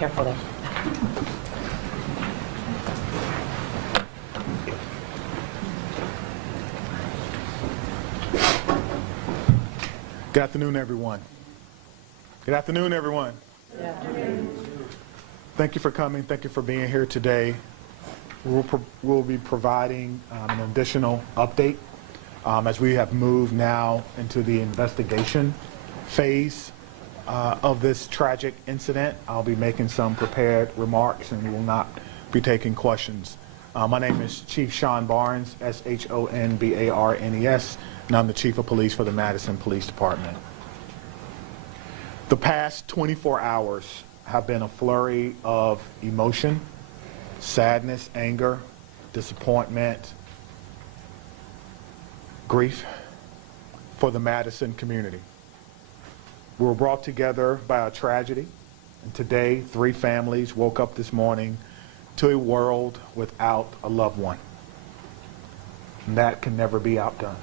Careful there. Good afternoon, everyone. Good afternoon, everyone. Good afternoon. Thank you for coming. Thank you for being here today. We'll be providing an additional update as we have moved now into the investigation phase of this tragic incident. I'll be making some prepared remarks and we will not be taking questions. My name is Chief Shon Barnes, S-H-O-N-B-A-R-N-E-S, and I'm the Chief of Police for the Madison Police Department. The past 24 hours have been a flurry of emotion, sadness, anger, disappointment, grief for the Madison community. We were brought together by a tragedy, and today 3 families woke up this morning to a world without a loved one. And that can never be outdone.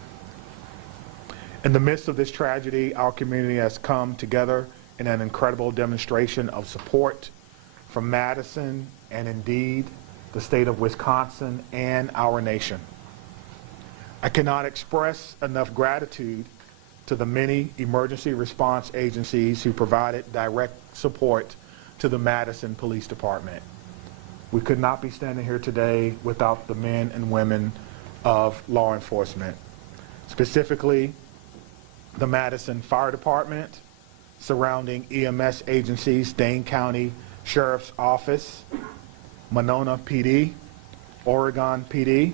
In the midst of this tragedy, our community has come together in an incredible demonstration of support from Madison and indeed the state of Wisconsin and our nation. I cannot express enough gratitude to the many emergency response agencies who provided direct support to the Madison Police Department. We could not be standing here today without the men and women of law enforcement, specifically the Madison Fire Department, surrounding EMS agencies, Dane County Sheriff's Office, Monona PD, Oregon PD,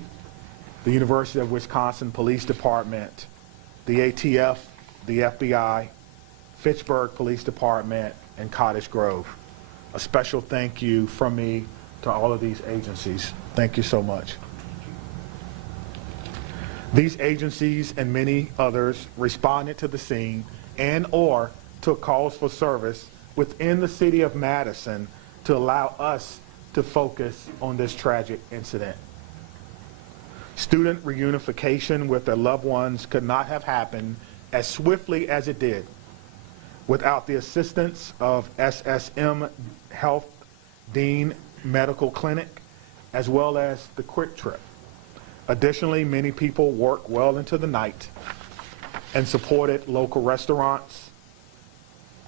the University of Wisconsin Police Department, the ATF, the FBI, Fitchburg Police Department, and Cottage Grove. A special thank you from me to all of these agencies. Thank you so much. These agencies and many others responded to the scene and or took calls for service within the city of Madison to allow us to focus on this tragic incident. Student reunification with their loved ones could not have happened as swiftly as it did without the assistance of SSM Health Dean Medical Clinic, as well as the Quick Trip. Additionally, many people worked well into the night and supported local restaurants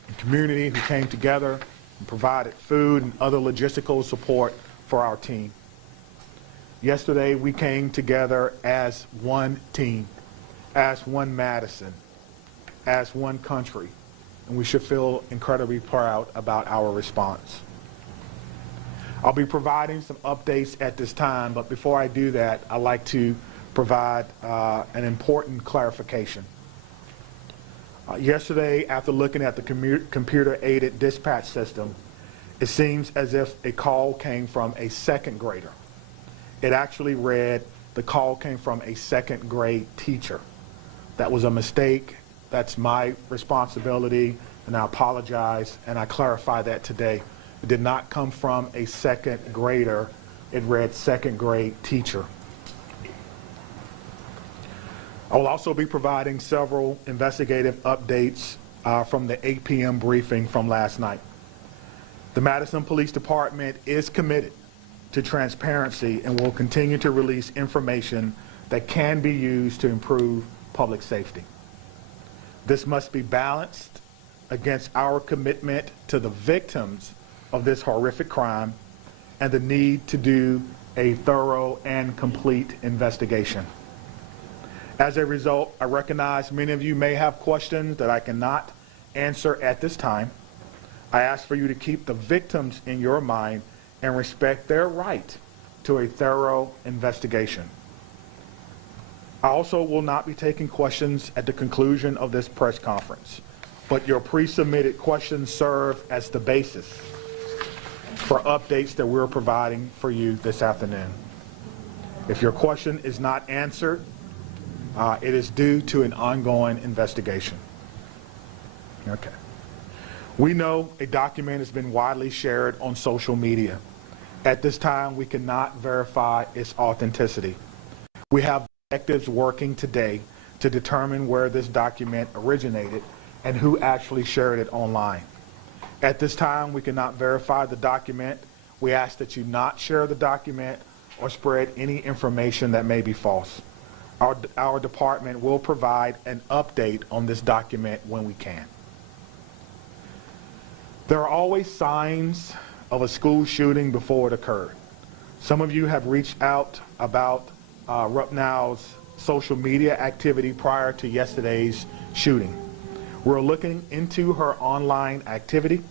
and community who came together and provided food and other logistical support for our team. Yesterday, we came together as one team, as one Madison, as one country, and we should feel incredibly proud about our response. I'll be providing some updates at this time, but before I do that, I'd like to provide an important clarification. Yesterday, after looking at the computer-aided dispatch system, it seems as if a call came from a second grader. It actually read, the call came from a second grade teacher. That was a mistake. That's my responsibility, and I apologize, and I clarify that today. It did not come from a second grader. It read second grade teacher. I will also be providing several investigative updates from the 8 p.m. briefing from last night. The Madison Police Department is committed to transparency and will continue to release information that can be used to improve public safety. This must be balanced against our commitment to the victims of this horrific crime and the need to do a thorough and complete investigation. As a result, I recognize many of you may have questions that I cannot answer at this time. I ask for you to keep the victims in your mind and respect their right to a thorough investigation. I also will not be taking questions at the conclusion of this press conference, but your pre-submitted questions serve as the basis for updates that we're providing for you this afternoon. If your question is not answered, it is due to an ongoing investigation. Okay. We know a document has been widely shared on social media. At this time, we cannot verify its authenticity. We have detectives working today to determine where this document originated and who actually shared it online. At this time, we cannot verify the document. We ask that you not share the document or spread any information that may be false. Our department will provide an update on this document when we can. There are always signs of a school shooting before it occurred. Some of you have reached out about Rupnow's social media activity prior to yesterday's shooting. We're looking into her online activity.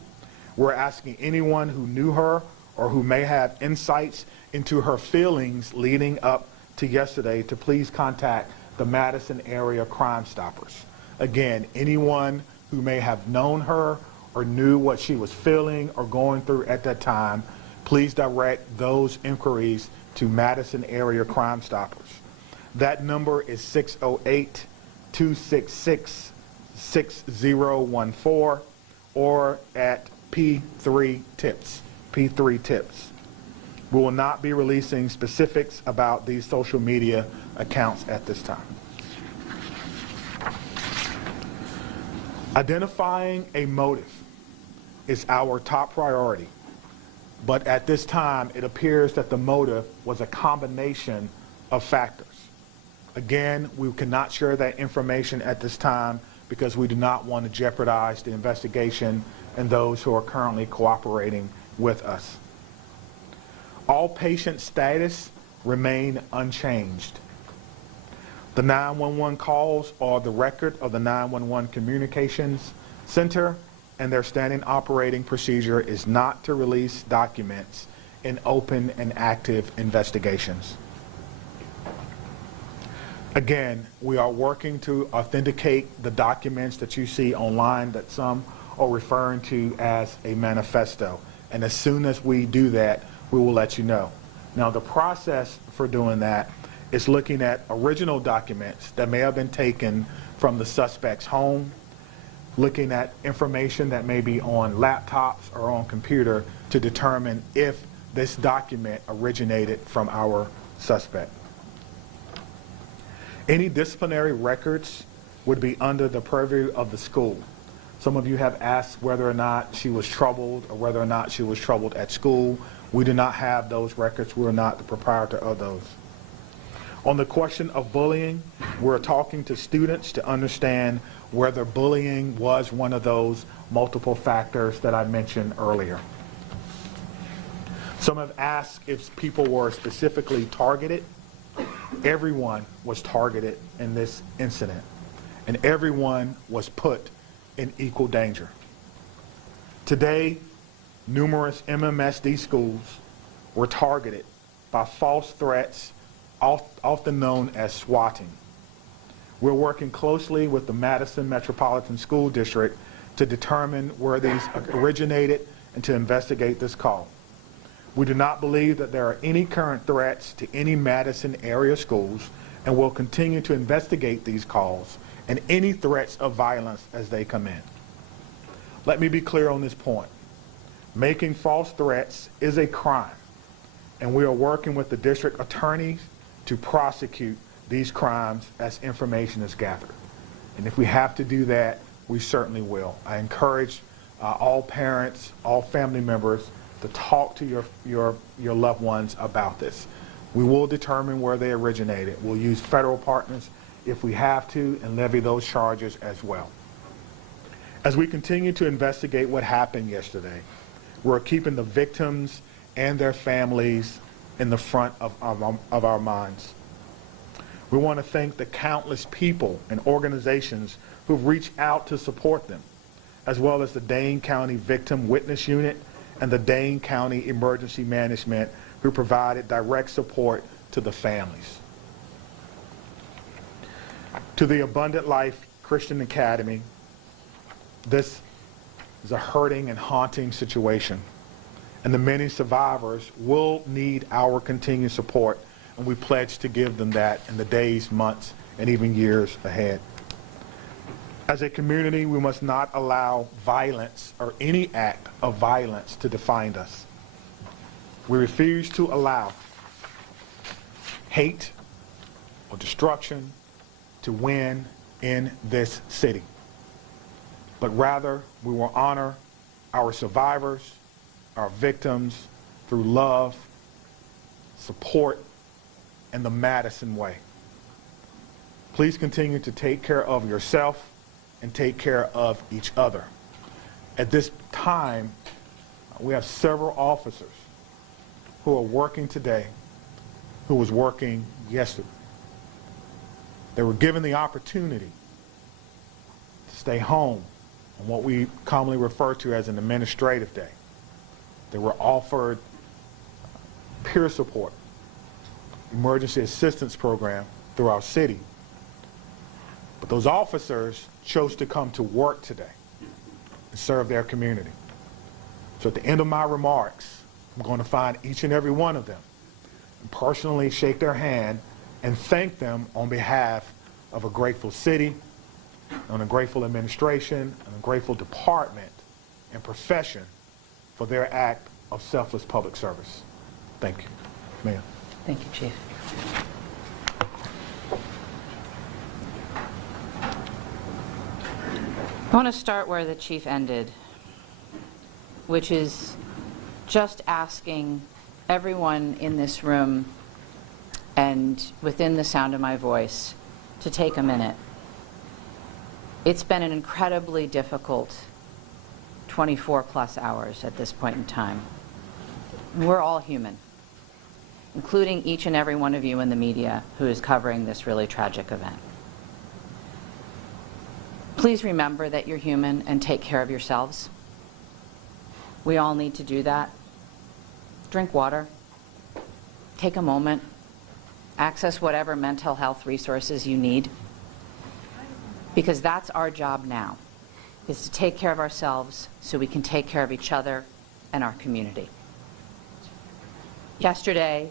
We're asking anyone who knew her or who may have insights into her feelings leading up to yesterday to please contact the Madison area Crime Stoppers. Again, anyone who may have known her or knew what she was feeling or going through at that time, please direct those inquiries to Madison area Crime Stoppers. That number is 608-266-6014 or at P3 Tips. P3 Tips. We will not be releasing specifics about these social media accounts at this time. Identifying a motive is our top priority, but at this time it appears that the motive was a combination of factors. Again, we cannot share that information at this time because we do not want to jeopardize the investigation and those who are currently cooperating with us. All patient status remain unchanged. The 911 calls are the record of the 911 Communications Center, and their standing operating procedure is not to release documents in open and active investigations. Again, we are working to authenticate the documents that you see online that some are referring to as a manifesto. And as soon as we do that, we will let you know. Now, the process for doing that is looking at original documents that may have been taken from the suspect's home, looking at information that may be on laptops or on computer to determine if this document originated from our suspect. Any disciplinary records would be under the purview of the school. Some of you have asked whether or not she was troubled or whether or not she was troubled at school. We do not have those records. We are not the proprietor of those. On the question of bullying, we're talking to students to understand whether bullying was one of those multiple factors that I mentioned earlier. Some have asked if people were specifically targeted. Everyone was targeted in this incident, and everyone was put in equal danger. Today, numerous MMSD schools were targeted by false threats, often known as swatting. We're working closely with the Madison Metropolitan School District to determine where these originated and to investigate this call. We do not believe that there are any current threats to any Madison area schools, and will continue to investigate these calls and any threats of violence as they come in. Let me be clear on this point. Making false threats is a crime, and we are working with the district attorneys to prosecute these crimes as information is gathered. And if we have to do that, we certainly will. I encourage all parents, all family members to talk to your loved ones about this. We will determine where they originated. We'll use federal partners if we have to and levy those charges as well. As we continue to investigate what happened yesterday, we're keeping the victims and their families in the front of our minds. We want to thank the countless people and organizations who've reached out to support them, as well as the Dane County Victim Witness Unit and the Dane County Emergency Management, who provided direct support to the families. To the Abundant Life Christian Academy, this is a hurting and haunting situation, and the many survivors will need our continued support, and we pledge to give them that in the days, months, and even years ahead. As a community, we must not allow violence or any act of violence to define us. We refuse to allow hate or destruction to win in this city. But rather, we will honor our survivors, our victims, through love, support, and the Madison way. Please continue to take care of yourself and take care of each other. At this time, we have several officers who are working today who was working yesterday. They were given the opportunity to stay home on what we commonly refer to as an administrative day. They were offered peer support, emergency assistance program through our city. But those officers chose to come to work today and serve their community. So at the end of my remarks, I'm going to find each and every one of them and personally shake their hand and thank them on behalf of a grateful city, on a grateful administration, and a grateful department and profession for their act of selfless public service. Thank you. Ma'am. Thank you, Chief. I want to start where the Chief ended, which is just asking everyone in this room and within the sound of my voice to take a minute. It's been an incredibly difficult 24+ hours at this point in time. We're all human, including each and every one of you in the media who is covering this really tragic event. Please remember that you're human and take care of yourselves. We all need to do that. Drink water. Take a moment. Access whatever mental health resources you need. Because that's our job now, is to take care of ourselves so we can take care of each other and our community. Yesterday,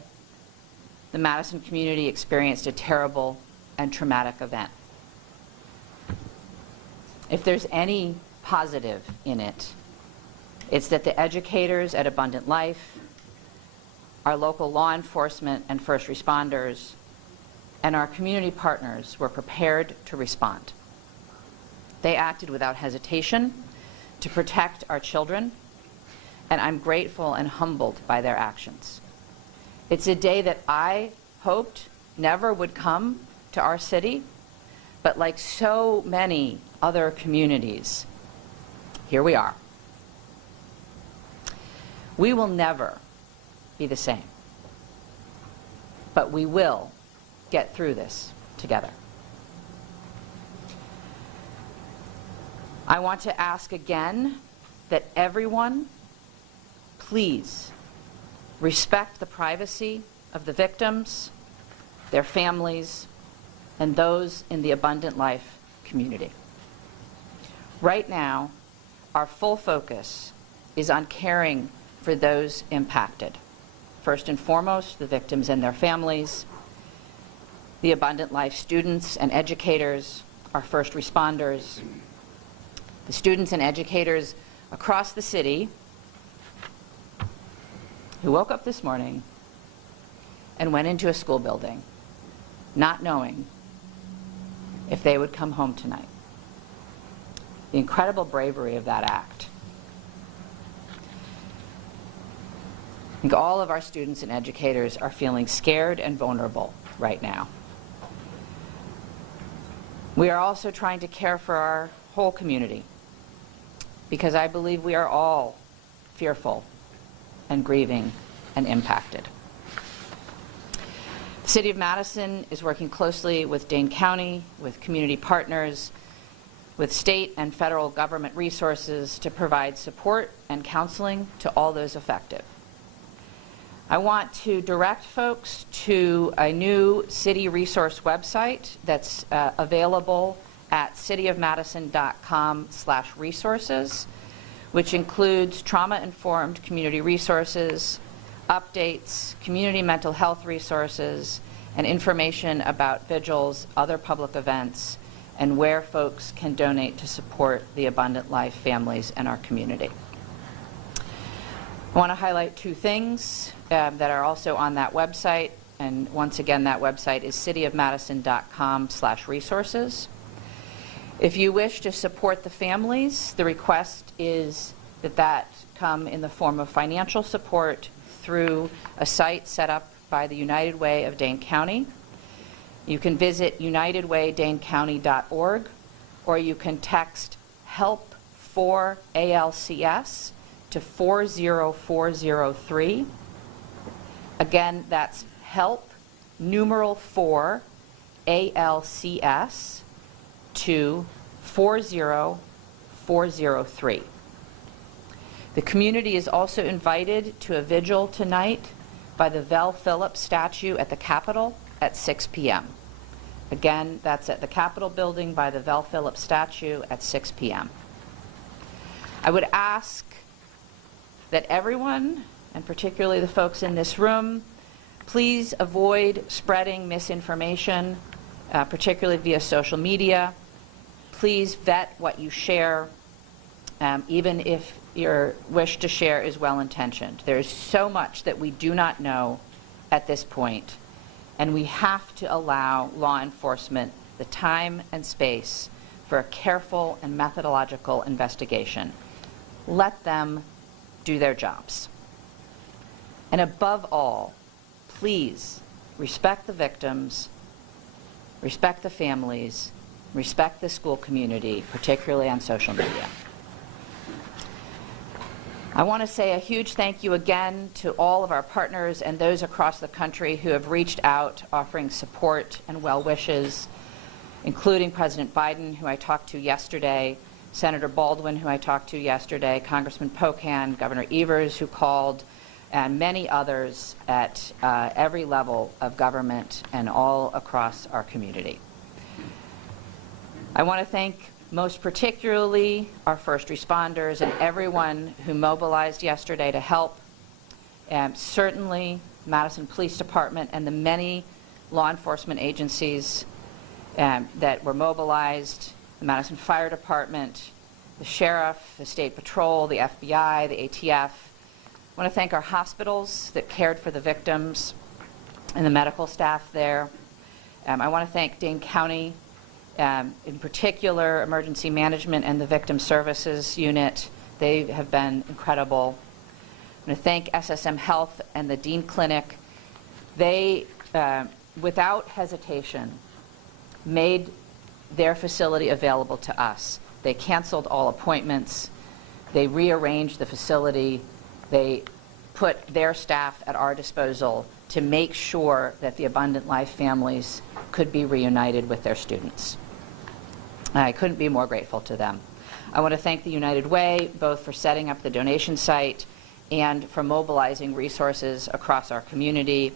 the Madison community experienced a terrible and traumatic event. If there's any positive in it, it's that the educators at Abundant Life, our local law enforcement and first responders, and our community partners were prepared to respond. They acted without hesitation to protect our children, and I'm grateful and humbled by their actions. It's a day that I hoped never would come to our city, but like so many other communities, here we are. We will never be the same, but we will get through this together. I want to ask again that everyone, please respect the privacy of the victims, their families, and those in the Abundant Life community. Right now, our full focus is on caring for those impacted. First and foremost, the victims and their families, the Abundant Life students and educators, our first responders, the students and educators across the city who woke up this morning and went into a school building not knowing if they would come home tonight. The incredible bravery of that act. I think all of our students and educators are feeling scared and vulnerable right now. We are also trying to care for our whole community, because I believe we are all fearful and grieving and impacted. The City of Madison is working closely with Dane County, with community partners, with state and federal government resources to provide support and counseling to all those affected. I want to direct folks to a new city resource website that's available at cityofmadison.com/resources, which includes trauma-informed community resources, updates, community mental health resources, and information about vigils, other public events, and where folks can donate to support the Abundant Life families and our community. I want to highlight two things that are also on that website, and once again, that website is cityofmadison.com/resources. If you wish to support the families, the request is that come in the form of financial support through a site set up by the United Way of Dane County. You can visit unitedwaydanecounty.org, or you can text HELP for ALCS to 40403. Again, that's HELP, numeral 4, ALCS to 40403. The community is also invited to a vigil tonight by the Vel Phillips statue at the Capitol at 6 p.m. Again, that's at the Capitol building by the Vel Phillips statue at 6 p.m. I would ask that everyone, and particularly the folks in this room, please avoid spreading misinformation, particularly via social media. Please vet what you share, even if your wish to share is well-intentioned. There is so much that we do not know at this point, and we have to allow law enforcement the time and space for a careful and methodological investigation. Let them do their jobs. And above all, please respect the victims, respect the families, respect the school community, particularly on social media. I want to say a huge thank you again to all of our partners and those across the country who have reached out offering support and well wishes, including President Biden, who I talked to yesterday, Senator Baldwin, who I talked to yesterday, Congressman Pocan, Governor Evers, who called, and many others at every level of government and all across our community. I want to thank most particularly our first responders and everyone who mobilized yesterday to help. Certainly Madison Police Department and the many law enforcement agencies that were mobilized, the Madison Fire Department, the Sheriff, the State Patrol, the FBI, the ATF. I want to thank our hospitals that cared for the victims and the medical staff there. I want to thank Dane County, in particular, Emergency Management and the Victim Services Unit. They have been incredible. I want to thank SSM Health and the Dean Clinic. They, without hesitation, made their facility available to us. They canceled all appointments. They rearranged the facility. They put their staff at our disposal to make sure that the Abundant Life families could be reunited with their students. I couldn't be more grateful to them. I want to thank the United Way, both for setting up the donation site and for mobilizing resources across our community.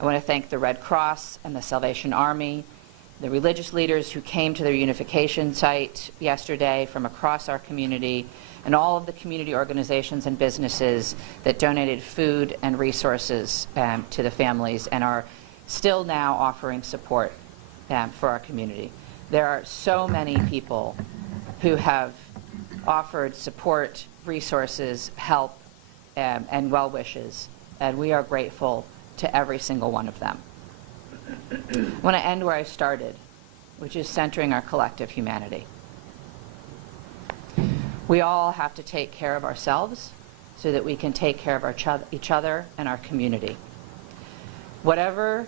I want to thank the Red Cross and the Salvation Army, the religious leaders who came to their unification site yesterday from across our community, and all of the community organizations and businesses that donated food and resources to the families and are still now offering support for our community. There are so many people who have offered support, resources, help, and well wishes, and we are grateful to every single one of them. I want to end where I started, which is centering our collective humanity. We all have to take care of ourselves so that we can take care of each other and our community. Whatever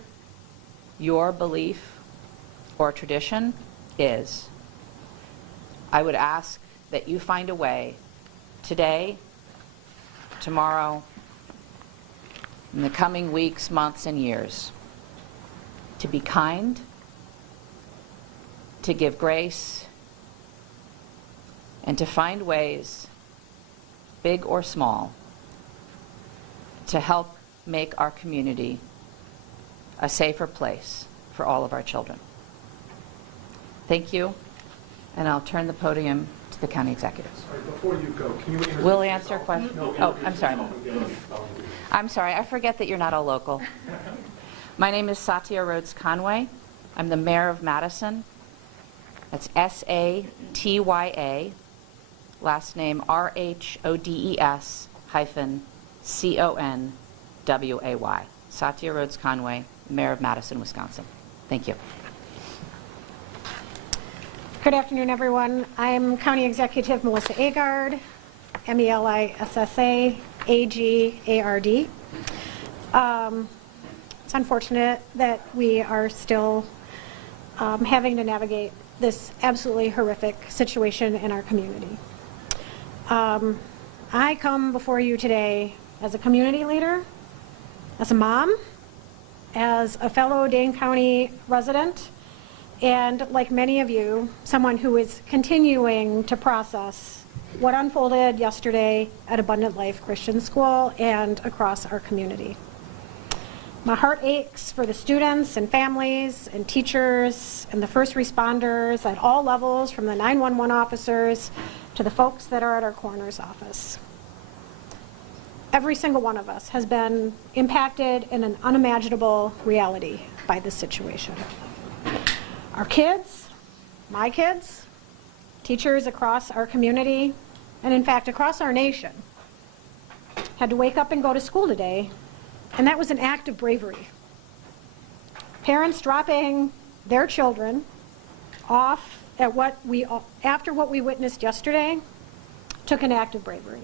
your belief or tradition is, I would ask that you find a way today, tomorrow, in the coming weeks, months, and years to be kind, to give grace, and to find ways, big or small, to help make our community a safer place for all of our children. Thank you, and I'll turn the podium to the county executive. Sorry, before you go, can you introduce Will yourself? answer questions? No, Oh, introduce I'm sorry. yourself and give us a volunteer. I'm sorry, I forget that you're not a local. My name is Satya Rhodes Conway. I'm the mayor of Madison. That's S-A-T-Y-A, last name R-H-O-D-E-S-C-O-N-W-A-Y. Satya Rhodes Conway, mayor of Madison, Wisconsin. Thank you. Good afternoon, everyone. I'm County Executive Melissa Agard. Melissa, Agard. It's unfortunate that we are still having to navigate this absolutely horrific situation in our community. I come before you today as a community leader, as a mom, as a fellow Dane County resident, and like many of you, someone who is continuing to process what unfolded yesterday at Abundant Life Christian School and across our community. My heart aches for the students and families and teachers and the first responders at all levels, from the 911 officers to the folks that are at our coroner's office. Every single one of us has been impacted in an unimaginable reality by this situation. Our kids, my kids, teachers across our community, and in fact across our nation, had to wake up and go to school today, and that was an act of bravery. Parents dropping their children off at after what we witnessed yesterday took an act of bravery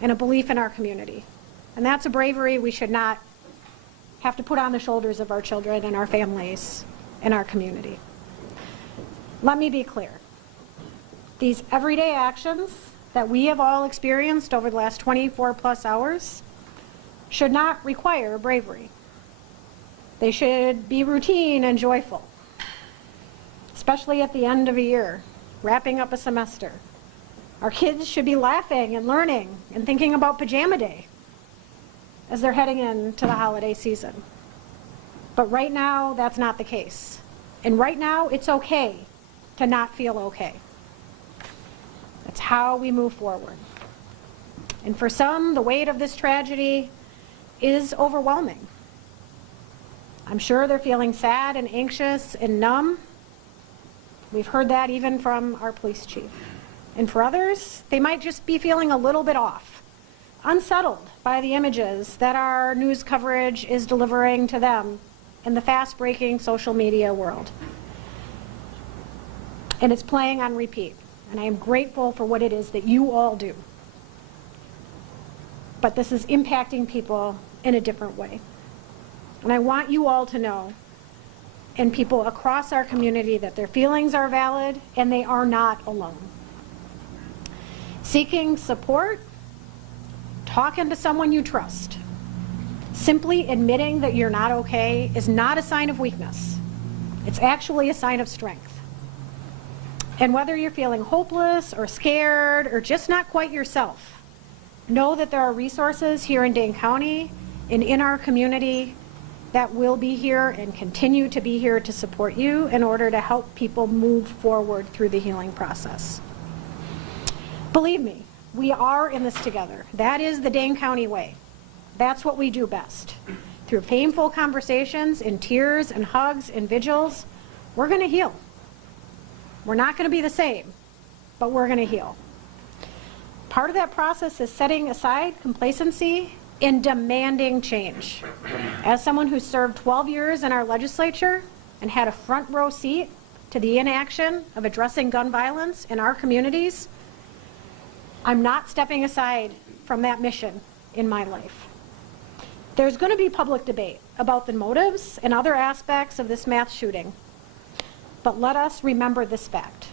and a belief in our community. And that's a bravery we should not have to put on the shoulders of our children and our families in our community. Let me be clear. These everyday actions that we have all experienced over the last 24 plus hours should not require bravery. They should be routine and joyful, especially at the end of a year, wrapping up a semester. Our kids should be laughing and learning and thinking about pajama day as they're heading into the holiday season. But right now, that's not the case. And right now, it's okay to not feel okay. That's how we move forward. And for some, the weight of this tragedy is overwhelming. I'm sure they're feeling sad and anxious and numb. We've heard that even from our police chief. And for others, they might just be feeling a little bit off, unsettled by the images that our news coverage is delivering to them in the fast-breaking social media world. And it's playing on repeat. And I am grateful for what it is that you all do. But this is impacting people in a different way. And I want you all to know, and people across our community, that their feelings are valid and they are not alone. Seeking support, talking to someone you trust, simply admitting that you're not okay is not a sign of weakness. It's actually a sign of strength. And whether you're feeling hopeless or scared or just not quite yourself, know that there are resources here in Dane County and in our community that will be here and continue to be here to support you in order to help people move forward through the healing process. Believe me, we are in this together. That is the Dane County way. That's what we do best. Through painful conversations and tears and hugs and vigils, we're going to heal. We're not going to be the same, but we're going to heal. Part of that process is setting aside complacency and demanding change. As someone who served 12 years in our legislature and had a front row seat to the inaction of addressing gun violence in our communities, I'm not stepping aside from that mission in my life. There's going to be public debate about the motives and other aspects of this mass shooting. But let us remember this fact.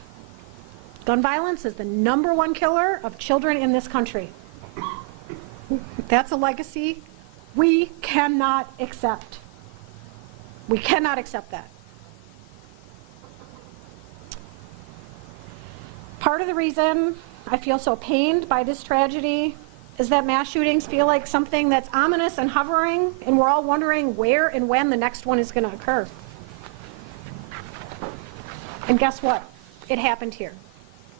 Gun violence is the #1 killer of children in this country. That's a legacy we cannot accept. We cannot accept that. Part of the reason I feel so pained by this tragedy is that mass shootings feel like something that's ominous and hovering, and we're all wondering where and when the next one is going to occur. And guess what? It happened here.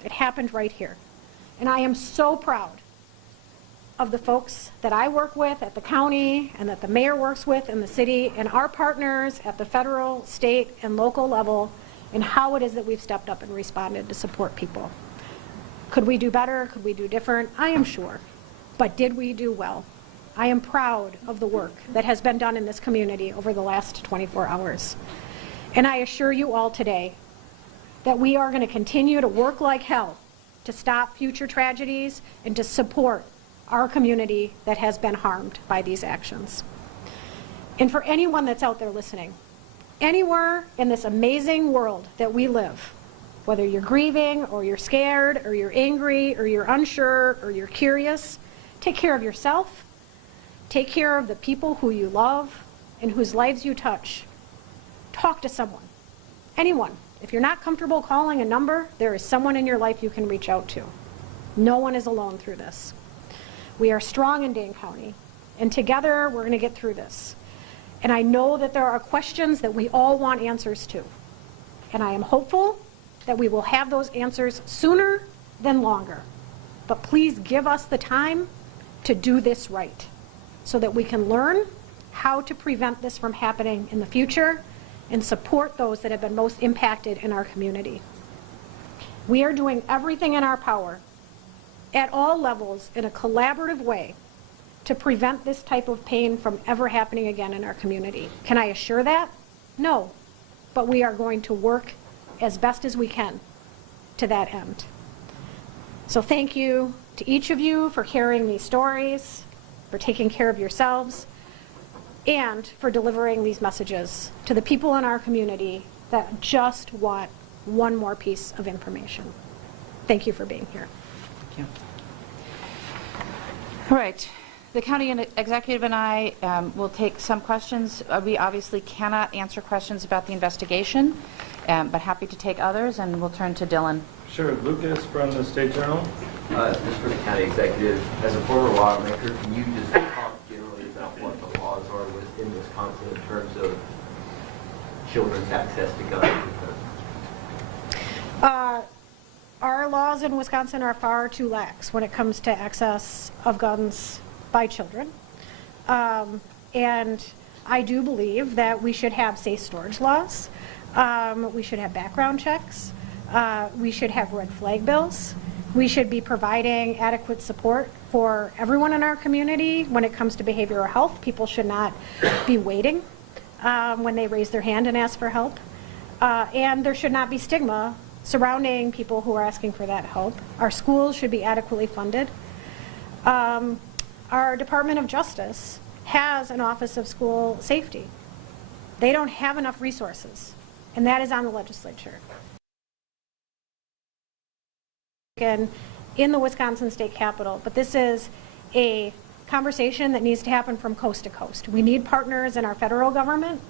It happened right here. And I am so proud of the folks that I work with at the county and that the mayor works with in the city and our partners at the federal, state, and local level and how it is that we've stepped up and responded to support people. Could we do better? Could we do different? I am sure. But did we do well? I am proud of the work that has been done in this community over the last 24 hours. And I assure you all today that we are going to continue to work like hell to stop future tragedies and to support our community that has been harmed by these actions. And for anyone that's out there listening, anywhere in this amazing world that we live, whether you're grieving or you're scared or you're angry or you're unsure or you're curious, take care of yourself, take care of the people who you love and whose lives you touch. Talk to someone, anyone. If you're not comfortable calling a number, there is someone in your life you can reach out to. No one is alone through this. We are strong in Dane County, and together we're going to get through this. And I know that there are questions that we all want answers to. And I am hopeful that we will have those answers sooner than longer. But please give us the time to do this right so that we can learn how to prevent this from happening in the future and support those that have been most impacted in our community. We are doing everything in our power at all levels in a collaborative way to prevent this type of pain from ever happening again in our community. Can I assure that? No, but we are going to work as best as we can to that end. So thank you to each of you for carrying these stories, for taking care of yourselves, and for delivering these messages to the people in our community that just want one more piece of information. Thank you for being here. Thank you. All right. The county executive and I will take some questions. We obviously cannot answer questions about the investigation, but happy to take others, and we'll turn to Dylan. Sure. Lucas from the State Journal. Just for the county executive, as a former lawmaker, can you just talk generally about what the laws are in Wisconsin in terms of children's access to guns? Our laws in Wisconsin are far too lax when it comes to access of guns by children. And I do believe that we should have safe storage laws. We should have background checks. We should have red flag bills. We should be providing adequate support for everyone in our community when it comes to behavioral health. People should not be waiting when they raise their hand and ask for help. And there should not be stigma surrounding people who are asking for that help. Our schools should be adequately funded. Our Department of Justice has an Office of School Safety. They don't have enough resources, and that is on the legislature. In the Wisconsin State Capitol, but this is a conversation that needs to happen from coast to coast. We need partners in our federal government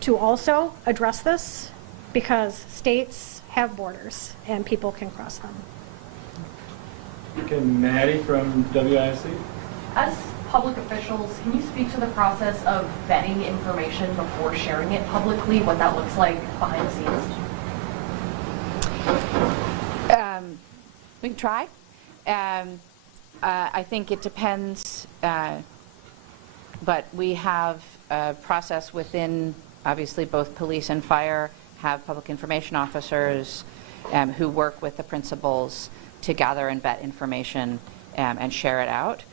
to also address this because states have borders and people can cross them. Okay, Maddie from WISC. As public officials, can you speak to the process of vetting information before sharing it publicly, what that looks like behind the scenes? We can try. I think it depends, but we have a process within, obviously, both police and fire have public information officers who work with the principals to gather and vet information and share it out.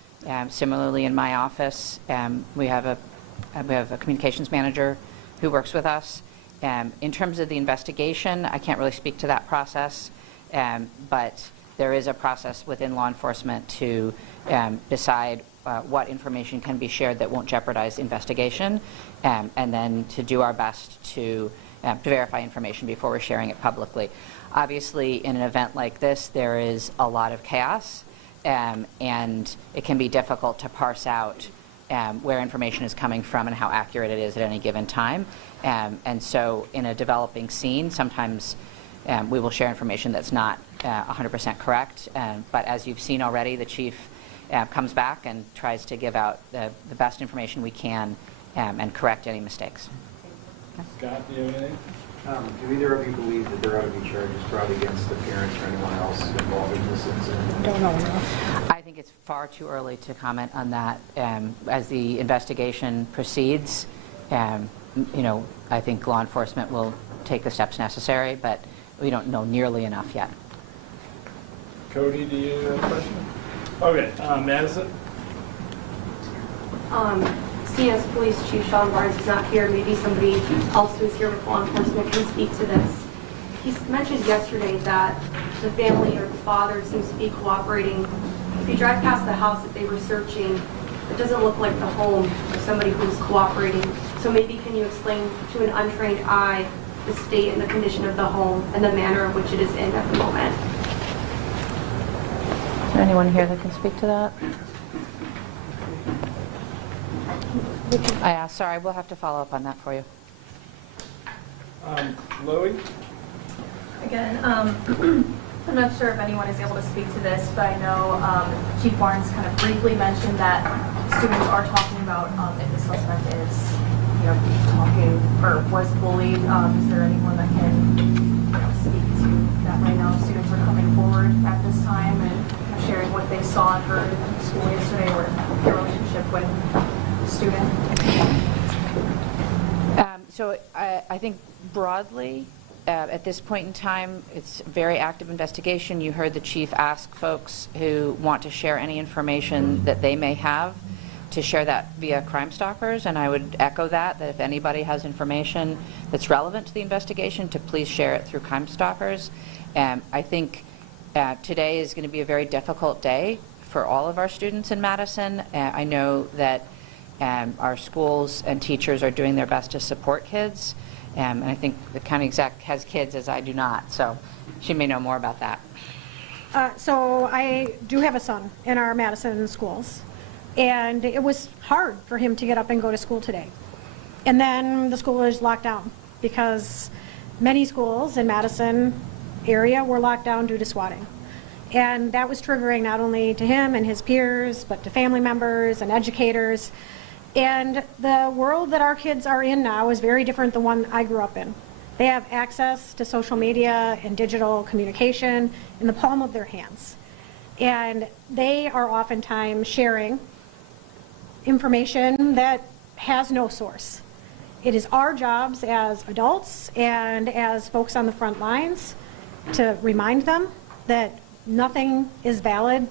Similarly, in my office, we have a communications manager who works with us. In terms of the investigation, I can't really speak to that process, but there is a process within law enforcement to decide what information can be shared that won't jeopardize the investigation, and then to do our best to verify information before we're sharing it publicly. Obviously, in an event like this, there is a lot of chaos, and it can be difficult to parse out where information is coming from and how accurate it is at any given time. And so in a developing scene, sometimes we will share information that's not 100% correct. But as you've seen already, the chief comes back and tries to give out the best information we can and correct any mistakes. Scott, do you have anything? Do either of you believe that there ought to be charges brought against the parents or anyone else involved in this incident? Don't know enough. I think it's far too early to comment on that. As the investigation proceeds, I think law enforcement will take the steps necessary, but we don't know nearly enough yet. Cody, do you have a question? Okay, Madison? CS Police Chief Shon is not here. Maybe somebody else who's here with law enforcement can speak to this. he mentioned yesterday that the family or the father seems to be cooperating. If you drive past the house that they were searching, it doesn't look like the home of somebody who's cooperating. So maybe can you explain to an untrained eye the state and the condition of the home and the manner in which it is in at the moment? Is there anyone here that can speak to that? Sorry, we'll have to follow up on that for you. Louie? Again, I'm not sure if anyone is able to speak to this, but I know Chief Barnes kind of briefly mentioned that students are talking about if the suspect is, talking or was bullied. Is there anyone that can, speak to that right now? Students are coming forward at this time and sharing what they saw and heard in school yesterday or their relationship with the student. So I think broadly, at this point in time, it's a very active investigation. You heard the chief ask folks who want to share any information that they may have to share that via Crime Stoppers, and I would echo that if anybody has information that's relevant to the investigation, to please share it through Crime Stoppers. I think today is going to be a very difficult day for all of our students in Madison. I know that our schools and teachers are doing their best to support kids. And I think the county exec has kids, as I do not, so she may know more about that. So I do have a son in our Madison schools, and it was hard for him to get up and go to school today. And then the school was locked down because many schools in Madison area were locked down due to swatting. And that was triggering not only to him and his peers, but to family members and educators. And the world that our kids are in now is very different than the one I grew up in. They have access to social media and digital communication in the palm of their hands. And they are oftentimes sharing information that has no source. It is our jobs as adults and as folks on the front lines to remind them that nothing is valid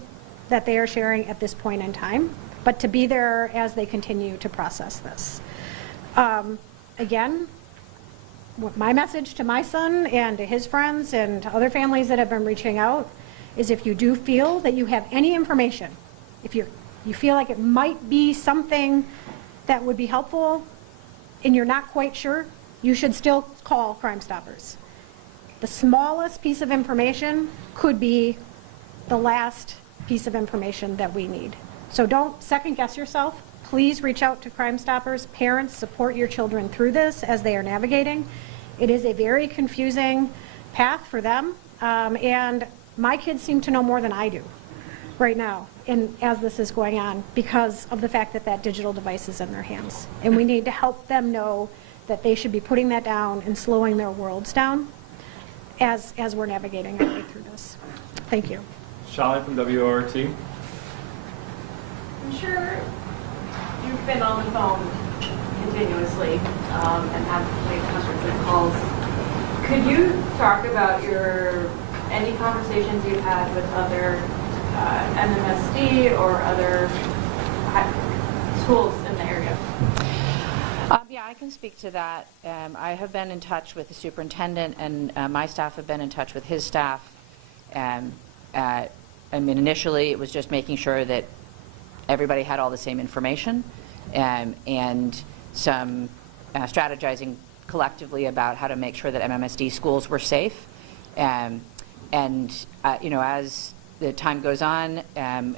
that they are sharing at this point in time, but to be there as they continue to process this. Again, my message to my son and to his friends and to other families that have been reaching out is if you do feel that you have any information, if you feel like it might be something that would be helpful and you're not quite sure, you should still call Crime Stoppers. The smallest piece of information could be the last piece of information that we need. So don't second guess yourself. Please reach out to Crime Stoppers. Parents, support your children through this as they are navigating. It is a very confusing path for them, and my kids seem to know more than I do right now as this is going on because of the fact that that digital device is in their hands. And we need to help them know that they should be putting that down and slowing their worlds down as we're navigating our way through this. Thank you. Shon from WORT. I'm sure you've been on the phone continuously and have made hundreds of calls. Could you talk about any conversations you've had with other MMSD or other schools in the area? Yeah, I can speak to that. I have been in touch with the superintendent, and my staff have been in touch with his staff. Initially, it was just making sure that everybody had all the same information and some strategizing collectively about how to make sure that MMSD schools were safe. As the time goes on,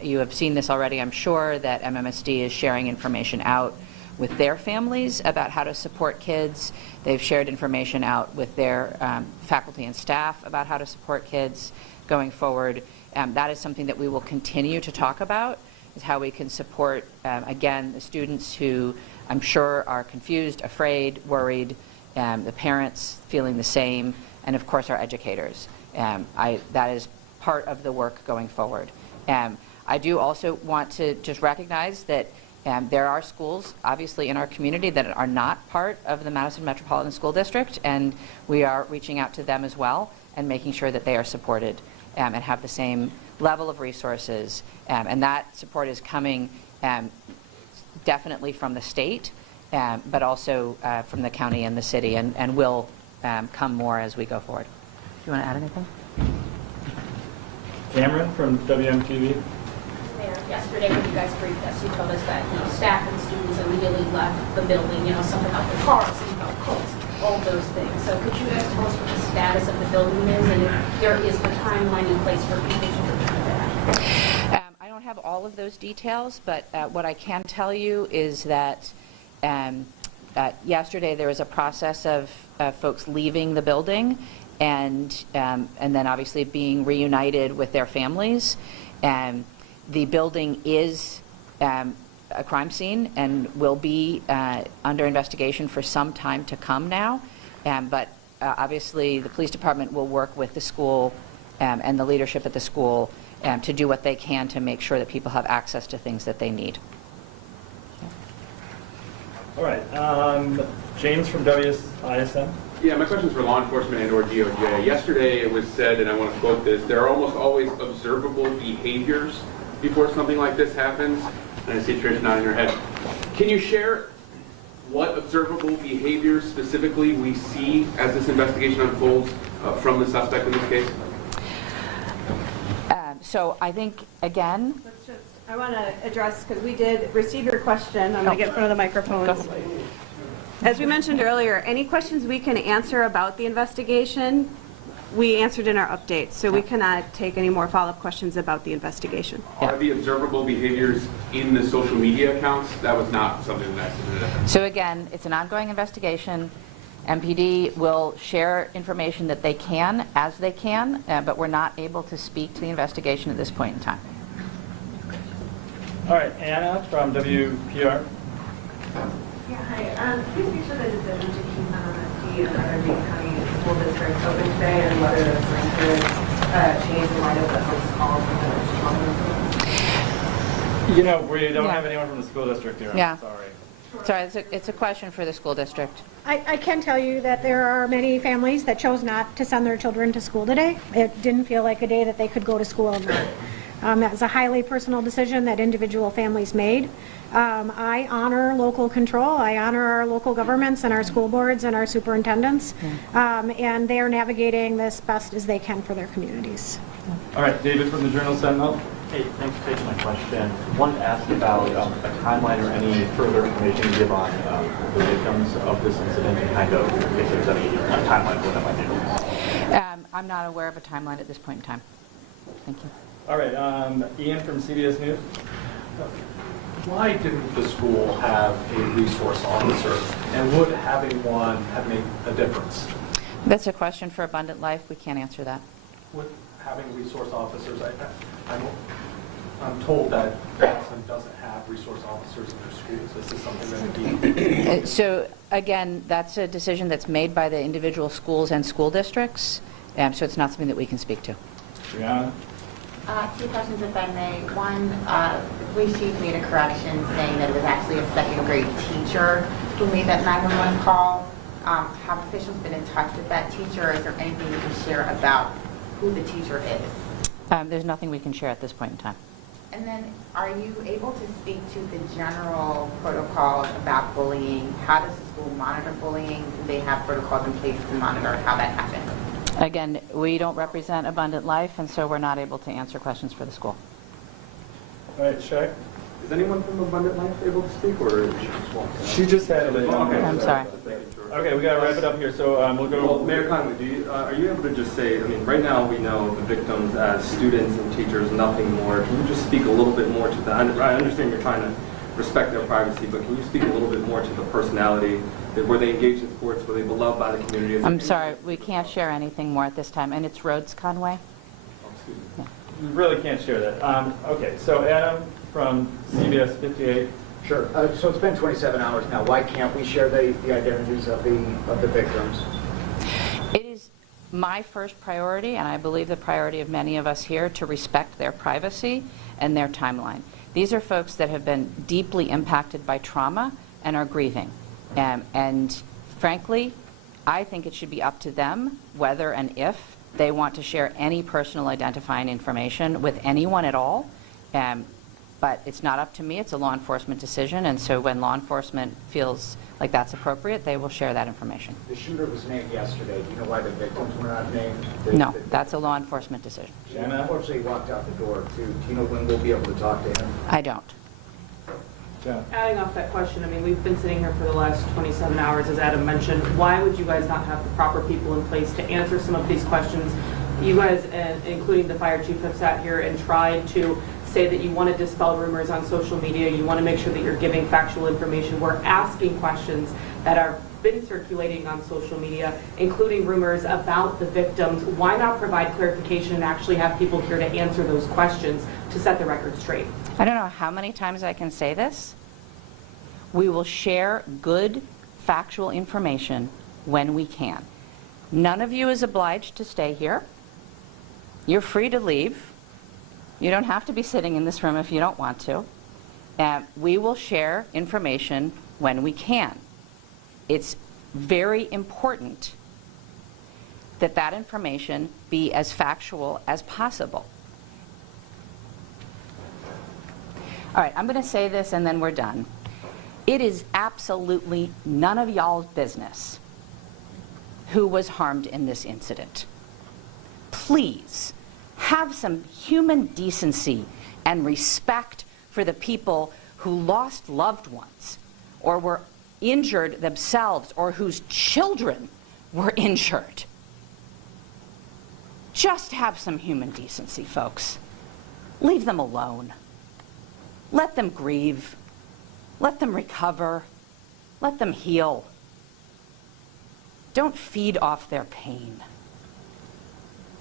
you have seen this already, I'm sure, that MMSD is sharing information out with their families about how to support kids. They've shared information out with their faculty and staff about how to support kids going forward. That is something that we will continue to talk about, is how we can support, again, the students who I'm sure are confused, afraid, worried, the parents feeling the same, and of course our educators. That is part of the work going forward. I do also want to just recognize that there are schools, obviously, in our community that are not part of the Madison Metropolitan School District, and we are reaching out to them as well and making sure that they are supported and have the same level of resources. And that support is coming definitely from the state, but also from the county and the city, and will come more as we go forward. you want to add anything? Cameron from WMTV. Mayor, yesterday when you guys briefed us, you told us that, staff and students immediately left the building, some about their cars, some about coats, all those things. So could you guys tell us what the status of the building is, and if there is a timeline in place for people to return back? I don't have all of those details, but what I can tell you is that yesterday there was a process of folks leaving the building and then obviously being reunited with their families. The building is a crime scene and will be under investigation for some time to come now. But obviously the police department will work with the school and the leadership at the school to do what they can to make sure that people have access to things that they need. All right. James from WISM. Yeah, my question is for law enforcement and/or DOJ. Yesterday it was said, and I want to quote this, there are almost always observable behaviors before something like this happens. And I see Trish nodding her head. Can you share what observable behaviors specifically we see as this investigation unfolds from the suspect in this case? So I think, again, I want to address, because we did receive your question. I'm going to get in front of the microphones. As we mentioned earlier, any questions we can answer about the investigation, we answered in our updates. So we cannot take any more follow-up questions about the investigation. Are the observable behaviors in the social media accounts? That was not something that I submitted. so again, it's an ongoing investigation. MPD will share information that they can as they can, but we're not able to speak to the investigation at this point in time. All right, Anna from WPR. Yeah, hi. Can you speak to the decision to keep MSD and other Dane County school districts open today, and whether it's going to change in light of the host call from the We don't Yeah. have anyone from the school district here. Yeah. I'm sorry. Sorry, it's a question for the school district. I can tell you that there are many families that chose not to send their children to school today. It didn't feel like a day that they could go to school or not. That was a highly personal decision that individual families made. I honor local control. I honor our local governments and our school boards and our superintendents, and they are navigating this best as they can for their communities. All right, David from the Journal-Sentinel. Hey, thanks for taking my question. Wanted to ask about a timeline or any further information you give on the victims of this incident and kind of if there's any timeline for what that might be. I'm not aware of a timeline at this point in time. Thank you. All right, Ian from CBS News. Why didn't the school have a resource officer, and would having one have made a difference? That's a question for Abundant Life. We can't answer that. With having resource officers, I'm told that Madison doesn't have resource officers in their schools. This is something that would be... So again, that's a decision that's made by the individual schools and school districts, so it's not something that we can speak to. Brianna? Two questions, if I may. One, the police chief made a correction saying that it was actually a second grade teacher who made that 911 call. Have officials been in touch with that teacher? Is there anything you can share about who the teacher is? There's nothing we can share at this point in time. And then, are you able to speak to the general protocols about bullying? How does the school monitor bullying? Do they have protocols in place to monitor how that happens? Again, we don't represent Abundant Life, and so we're not able to answer questions for the school. All right, Shay? Is anyone from Abundant Life able to speak, or is she just walking out? She just had it. Okay. I'm sorry. Okay, we got to wrap it up here, so we'll go... Well, Mayor Conley, are you able to just say, right now we know the victims as students and teachers, nothing more. Can you just speak a little bit more to that? I understand you're trying to respect their privacy, but can you speak a little bit more to the personality? Were they engaged in sports? Were they beloved by the community? I'm sorry, we can't share anything more at this time, and it's Rhodes Conway. Oh, excuse me. We really can't share that. Okay, so Adam from CBS 58. Sure. So it's been 27 hours now. Why can't we share the identities of the victims? It is my first priority, and I believe the priority of many of us here, to respect their privacy and their timeline. These are folks that have been deeply impacted by trauma and are grieving. And frankly, I think it should be up to them whether and if they want to share any personal identifying information with anyone at all. But But it's not up to me, it's a law enforcement decision, and so when law enforcement feels like that's appropriate, they will share that information. The shooter was named yesterday. Do you know why the victims were not named? No, that's a law enforcement decision. He unfortunately walked out the door, too. Do you know when we'll be able to talk to him? I don't. Adding off that question, I mean, we've been sitting here for the last 27 hours, as Adam mentioned. Why would you guys not have the proper people in place to answer some of these questions? You guys, including the fire chief, have sat here and tried to say that you want to dispel rumors on social media. You want to make sure that you're giving factual information. We're asking questions that are been circulating on social media, including rumors about the victims. Why not provide clarification and actually have people here to answer those questions to set the record straight? I don't know how many times I can say this. We will share good factual information when we can. None of you is obliged to stay here. You're free to leave. You don't have to be sitting in this room if you don't want to. We will share information when we can. It's very important that that information be as factual as possible. All right, I'm going to say this and then we're done. It is absolutely none of y'all's business who was harmed in this incident. Please have some human decency and respect for the people who lost loved ones or were injured themselves or whose children were injured. Just have some human decency, folks. Leave them alone. Let them grieve. Let them recover. Let them heal. Don't feed off their pain.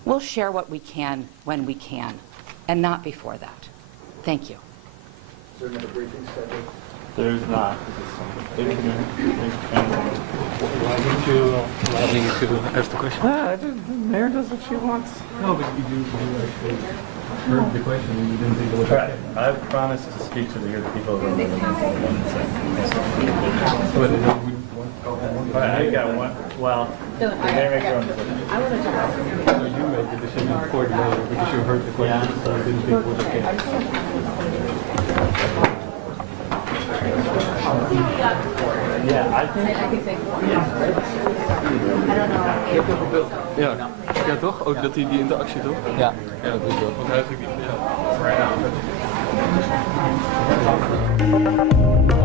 We'll share what we can when we can, and not before that. Thank you. Is there another briefing scheduled? There's not. Do I need to ask the question? The mayor does what she wants. No, but you actually heard the question and you didn't think it was okay. I promised to speak to the people who are in I got one. Well, the mayor makes her own decision. So you made the decision before the mayor because you heard the question, so you didn't think it was okay. Yeah, I think. Ja, toch? Ook dat die interactie, toch? Ja, dat doe ik wel. Want hij heeft ook... Ja.